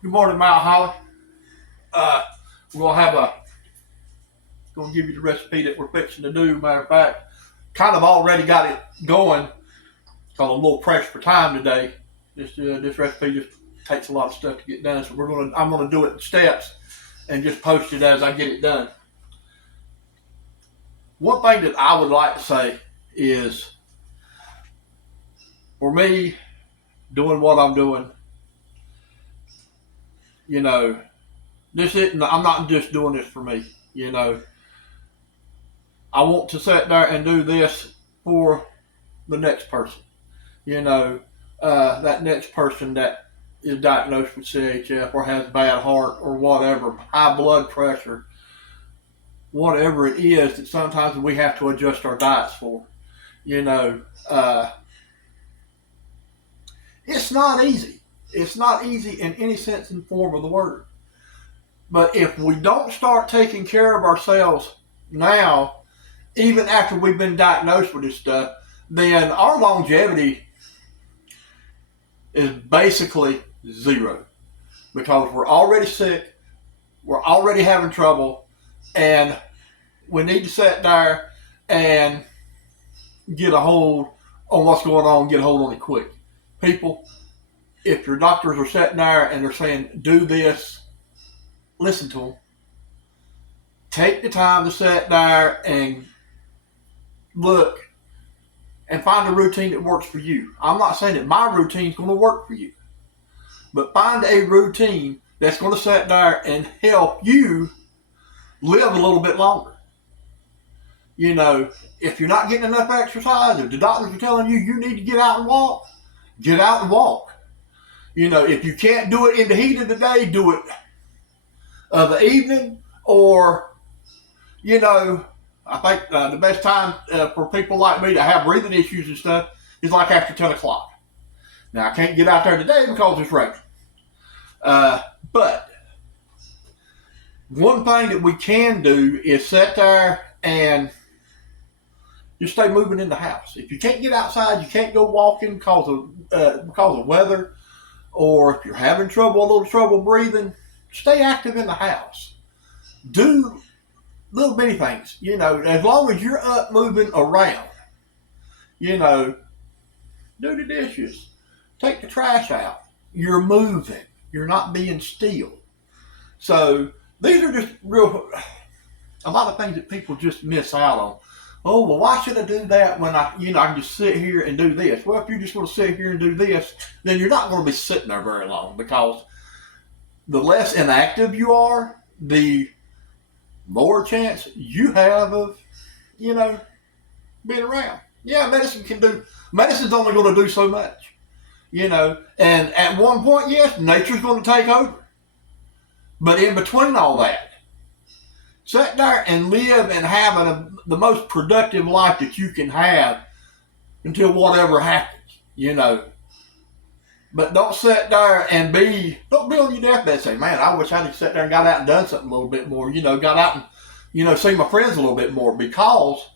Good morning, Mount Holly. Uh, we're gonna give you the recipe that we're fixing to do. Matter of fact, kind of already got it going. Got a little pressed for time today. This recipe just takes a lot of stuff to get done, so I'm gonna do it in steps and just post it as I get it done. One thing that I would like to say is, for me, doing what I'm doing, you know, this isn't. I'm not just doing this for me. I want to sit there and do this for the next person. That next person that is diagnosed with CHF or has bad heart or whatever, high blood pressure, whatever it is that sometimes we have to adjust our diets for. You know, uh, it's not easy. It's not easy in any sense and form of the word. But if we don't start taking care of ourselves now, even after we've been diagnosed with this stuff, then our longevity is basically zero because we're already sick, we're already having trouble, and we need to sit there and get a hold on what's going on, get a hold on it quick. People, if your doctors are sitting there and they're saying, do this, listen to them. Take the time to sit there and look and find a routine that works for you. I'm not saying that my routine is going to work for you, but find a routine that's going to sit there and help you live a little bit longer. If you're not getting enough exercise, if the doctors are telling you you need to get out and walk, get out and walk. If you can't do it in the heat of the day, do it the evening, or, I think the best time for people like me to have breathing issues and stuff is like after 10 o'clock. Now, I can't get out there today because it's raining. But one thing that we can do is sit there and just stay moving in the house. If you can't get outside, you can't go walking because of weather, or if you're having a little trouble breathing, stay active in the house. Do little bitty things, as long as you're up moving around, do the dishes, take the trash out. You're moving. You're not being still. So these are just a lot of things that people just miss out on. Oh, well, why should I do that when I can just sit here and do this? Well, if you just want to sit here and do this, then you're not going to be sitting there very long, because the less inactive you are, the more chance you have of, being around. Yeah, medicine's only going to do so much, and at one point, yes, nature's going to take over. But in between all that, sit there and live and have the most productive life that you can have until whatever happens, But don't sit there and don't be on your deathbed and say, man, I wish I had sat there and got out and done something a little bit more, got out and, see my friends a little bit more, because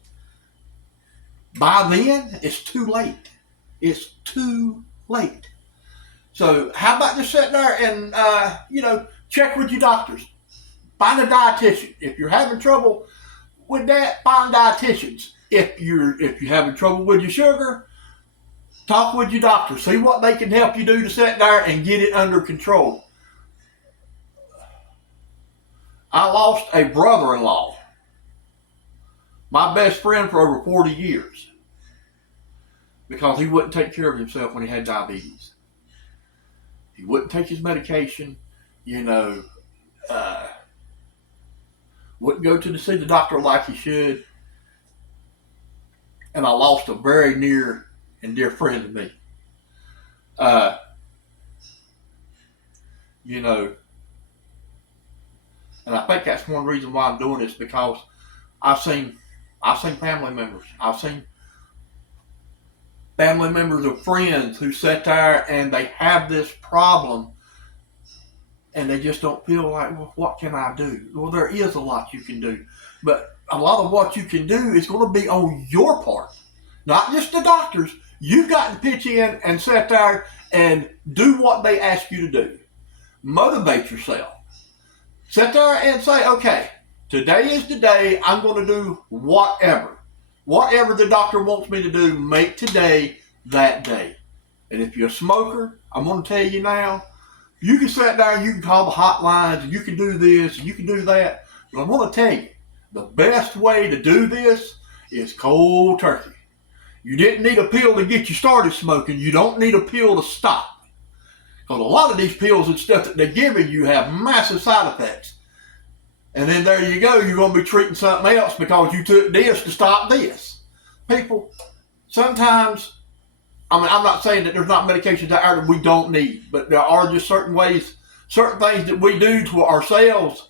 by then it's too late. It's too late. So how about just sit there and, check with your doctors. Find a dietitian. If you're having trouble with that, find dietitians. If you're having trouble with your sugar, talk with your doctor. See what they can help you do to sit there and get it under control. I lost a brother-in-law, my best friend for over 40 years, because he wouldn't take care of himself when he had diabetes. He wouldn't take his medication, wouldn't go to see the doctor like he should. And I lost a very near and dear friend to me. And I think that's one reason why I'm doing this, because I've seen family members. I've seen family members of friends who sit there and they have this problem and they just don't feel like, well, what can I do? Well, there is a lot you can do. But a lot of what you can do is going to be on your part, not just the doctors. You've got to pitch in and sit there and do what they ask you to do. Motivate yourself. Sit there and say, okay, today is the day I'm going to do whatever. Whatever the doctor wants me to do, make today that day. And if you're a smoker, I'm going to tell you now, you can sit there and you can call the hotlines and you can do this and you can do that. But I'm going to tell you, the best way to do this is cold turkey. You didn't need a pill to get you started smoking. You don't need a pill to stop. Because a lot of these pills and stuff that they're giving you have massive side effects. And then there you go, you're going to be treating something else because you took this to stop this. People, sometimes, I'm not saying that there's not medications out there that we don't need, but there are just certain ways, certain things that we do to ourselves.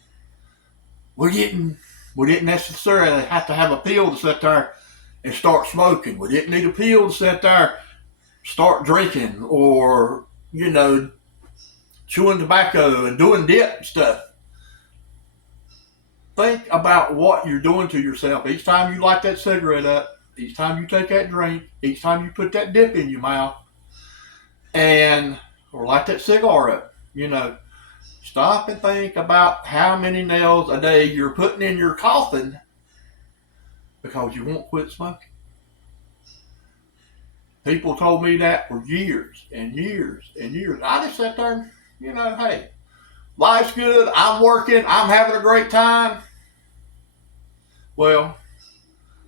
We didn't necessarily have to have a pill to sit there and start smoking. We didn't need a pill to sit there, start drinking, or chewing tobacco and doing dip stuff. Think about what you're doing to yourself. Each time you light that cigarette up, each time you take that drink, each time you put that dip in your mouth, or light that cigar up, stop and think about how many nails a day you're putting in your coffin because you won't quit smoking. People told me that for years and years and years. I just sat there, hey, life's good, I'm working, I'm having a great time. Well,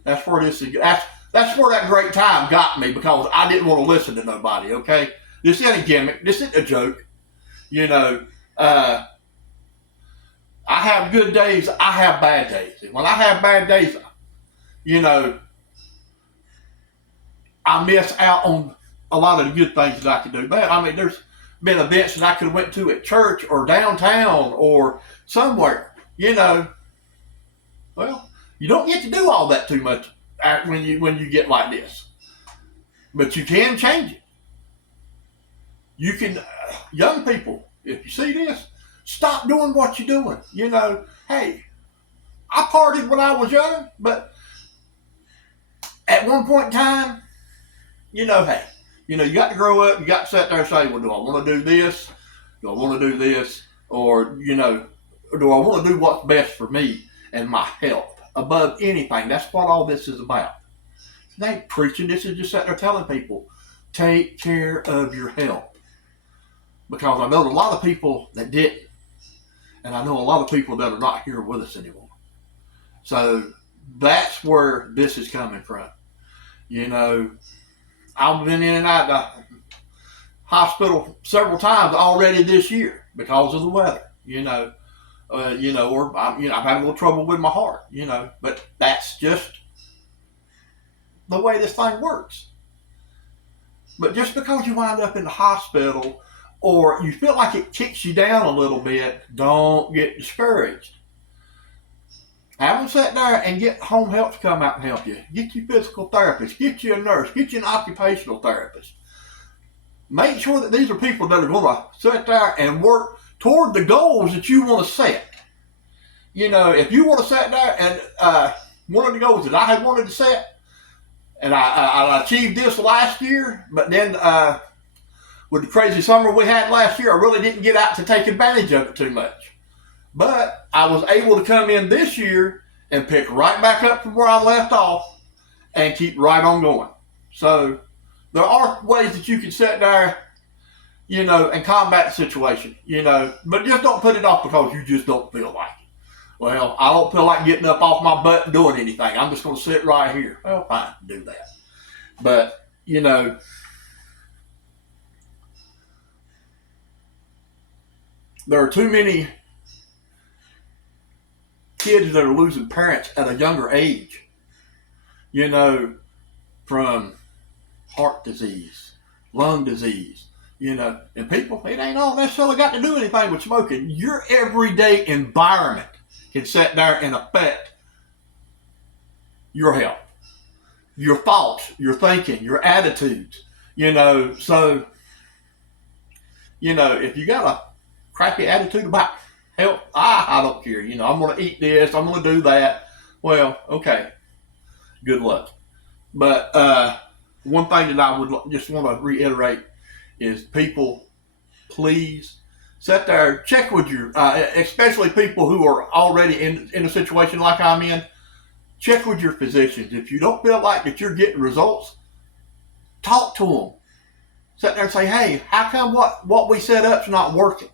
that's where that's where that great time got me because I didn't want to listen to nobody, okay? This isn't a gimmick, this isn't a joke. I have good days, I have bad days. And when I have bad days, I miss out on a lot of the good things that I could do. But I mean, there's been events that I could have went to at church or downtown or somewhere, Well, you don't get to do all that too much when you get like this. But you can change it. You can, young people, if you see this, stop doing what you're doing. Hey, I partied when I was young, but at one point in time, hey, you got to grow up. You got to sit there and say, well, do I want to do this? Do I want to do this? Or, do I want to do what's best for me and my health above anything? That's what all this is about. This ain't preaching. This is just sitting there telling people, take care of your health. Because I know a lot of people that didn't. And I know a lot of people that are not here with us anymore. So that's where this is coming from. I've been in and out of the hospital several times already this year because of the weather, or I've had a little trouble with my heart, but that's just the way this thing works. But just because you wind up in the hospital or you feel like it kicks you down a little bit, don't get discouraged. Have them sit there and get home health to come out and help you. Get you physical therapist, get you a nurse, get you an occupational therapist. Make sure that these are people that are going to sit there and work toward the goals that you want to set. If you want to sit there and one of the goals that I had wanted to set, and I achieved this last year, but then with the crazy summer we had last year, I really didn't get out to take advantage of it too much. But I was able to come in this year and pick right back up from where I left off and keep right on going. So there are ways that you can sit there, and combat the situation, but just don't put it off because you just don't feel like it. Well, I don't feel like getting up off my butt and doing anything. I'm just going to sit right here. Well, fine, do that. But, there are too many kids that are losing parents at a younger age, from heart disease, lung disease, and people, it ain't all necessarily got to do anything with smoking. Your everyday environment can sit there and affect your health, your thoughts, your thinking, your attitudes, so, if you got a crappy attitude about health, I don't care. I'm going to eat this. I'm going to do that. Well, okay. Good luck. But one thing that I would just want to reiterate is people, please sit there, check with your, especially people who are already in a situation like I'm in, check with your physicians. If you don't feel like that you're getting results, talk to them. Sit there and say, hey, how come what we set up's not working?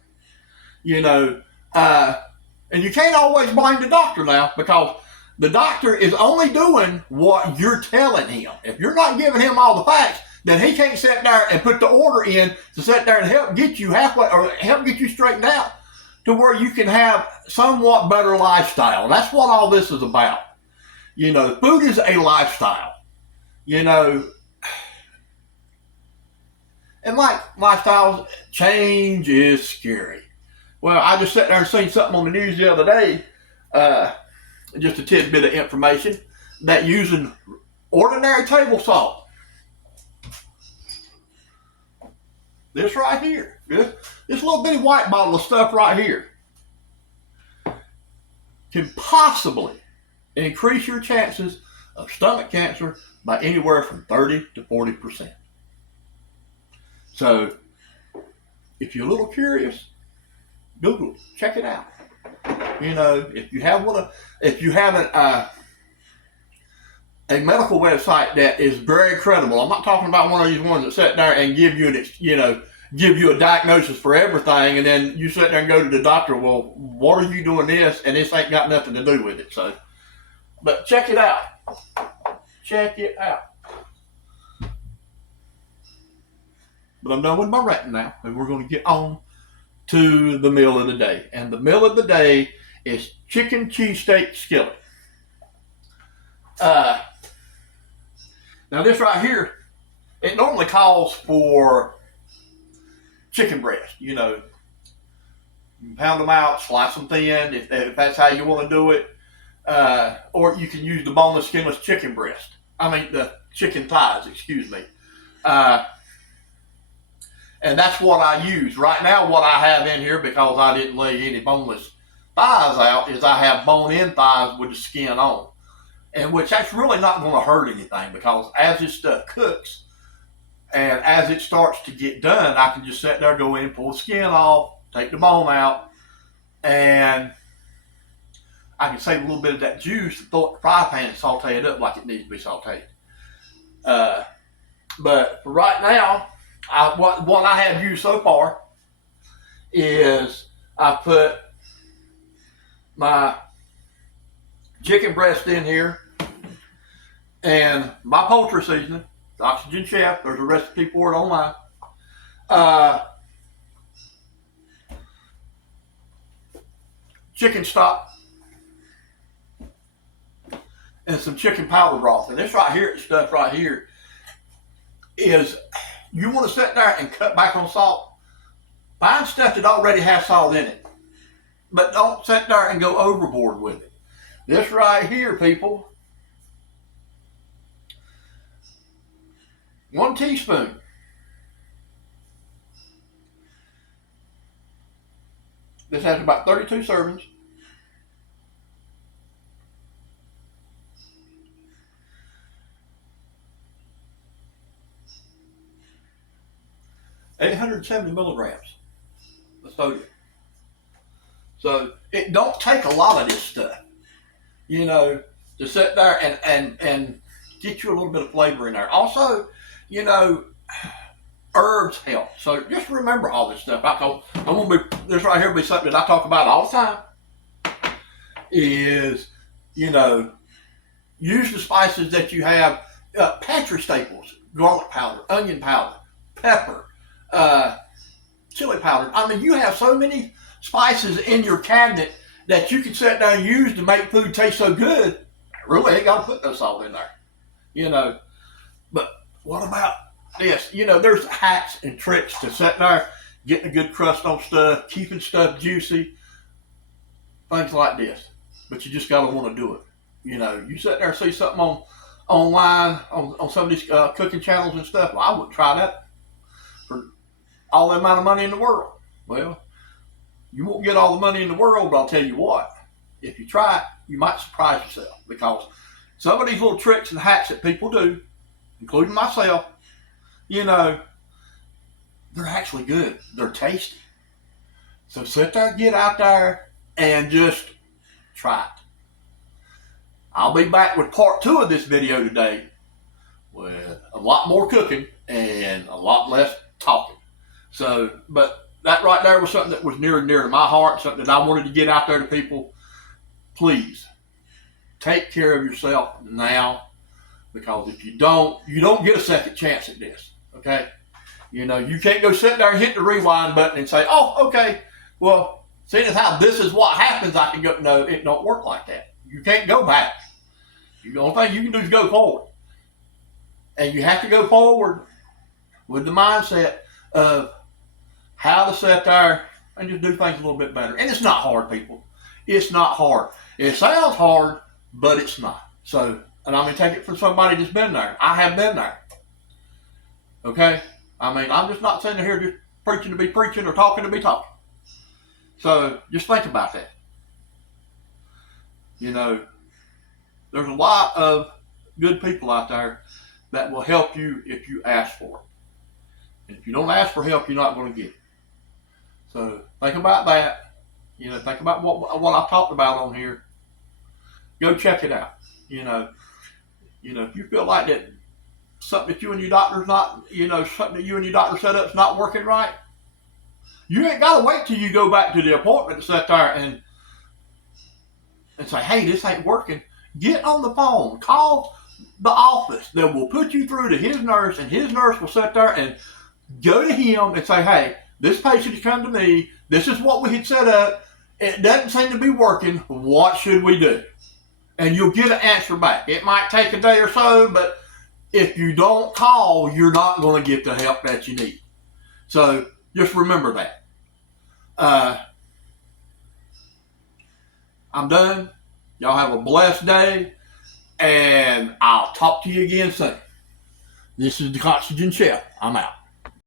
You know, and you can't always blame the doctor now, because the doctor is only doing what you're telling him. If you're not giving him all the facts, then he can't sit there and put the order in to sit there and help get you halfway or help get you straightened out to where you can have somewhat better lifestyle. That's what all this is about. You know, food is a lifestyle. You know, and like lifestyles, change is scary. Well, I just sat there and seen something on the news the other day, just a tidbit of information, that using ordinary table salt, this right here, this little bitty white bottle of stuff right here, can possibly increase your chances of stomach cancer by anywhere from 30 to 40%. So, if you're a little curious, Google it, check it out. You know, if you have a medical website that is very credible, I'm not talking about one of these ones that sit there and give you a diagnosis for everything, and then you sit there and go to the doctor. Well, what are you doing this? And this ain't got nothing to do with it. So, but check it out. Check it out. But I'm done with my ranting now, and we're going to get on to the meal of the day. And the meal of the day is chicken cheesesteak skillet. Now this right here, it normally calls for chicken breast. You know, you pound them out, slice them thin, if that's how you want to do it. Or you can use the boneless, skinless chicken breast. I mean, the chicken thighs, excuse me. And that's what I use. Right now, what I have in here, because I didn't lay any boneless thighs out, is I have bone-in thighs with the skin on. And which that's really not going to hurt anything, because as this stuff cooks and as it starts to get done, I can just sit there, go in, pull the skin off, take the bone out, and I can save a little bit of that juice and throw it in the fry pan and saute it up like it needs to be sauteed. But for right now, what I have used so far is I put my chicken breast in here and my poultry seasoning, Oxygen Chef. There's a recipe for it online. Chicken stock and some chicken powder broth. And this right here, stuff right here, is you want to sit there and cut back on salt. Find stuff that already has salt in it, but don't sit there and go overboard with it. This right here, people, 1 teaspoon. This has about 32 servings. $870 milligrams of sodium. So it don't take a lot of this stuff, you know, to sit there and get you a little bit of flavor in there. Also, you know, herbs help. So just remember all this stuff. This right here will be something that I talk about all the time. Is, you know, use the spices that you have, pantry staples, garlic powder, onion powder, pepper, chili powder. I mean, you have so many spices in your cabinet that you can sit down and use to make food taste so good. Really ain't got to put no salt in there, you know. But what about this? You know, there's hacks and tricks to sit there, getting a good crust on stuff, keeping stuff juicy, things like this. But you just got to want to do it. You know, you sit there and see something online on some of these cooking channels and stuff. Well, I wouldn't try that for all the amount of money in the world. Well, you won't get all the money in the world, but I'll tell you what, if you try it, you might surprise yourself, because some of these little tricks and hacks that people do, including myself, you know, they're actually good. They're tasty. So sit there, get out there, and just try it. I'll be back with part 2 of this video today with a lot more cooking and a lot less talking. So, but that right there was something that was near and dear to my heart, something that I wanted to get out there to people. Please, take care of yourself now, because if you don't get a second chance at this, okay? You know, you can't go sit there and hit the rewind button and say, oh, okay, well, seeing as how this is what happens, I can go. No, it don't work like that. You can't go back. The only thing you can do is go forward. And you have to go forward with the mindset of how to sit there and just do things a little bit better. And it's not hard, people. It's not hard. It sounds hard, but it's not. So, and I'm going to take it from somebody that's been there. I have been there. Okay? I mean, I'm just not sitting here just preaching to be preaching or talking to be talking. So, just think about that. You know, there's a lot of good people out there that will help you if you ask for it. And if you don't ask for help, you're not going to get it. So think about that. You know, think about what I've talked about on here. Go check it out. You know, if you feel like that something that you and your doctor's not, something that you and your doctor set up's not working right, you ain't got to wait till you go back to the appointment to sit there and say, hey, this ain't working. Get on the phone. Call the office. They will put you through to his nurse, and his nurse will sit there and go to him and say, hey, this patient has come to me. This is what we had set up. It doesn't seem to be working. What should we do? And you'll get an answer back. It might take a day or so, but if you don't call, you're not going to get the help that you need. So just remember that. I'm done. Y'all have a blessed day, and I'll talk to you again soon. This is the Oxygen Chef. I'm out.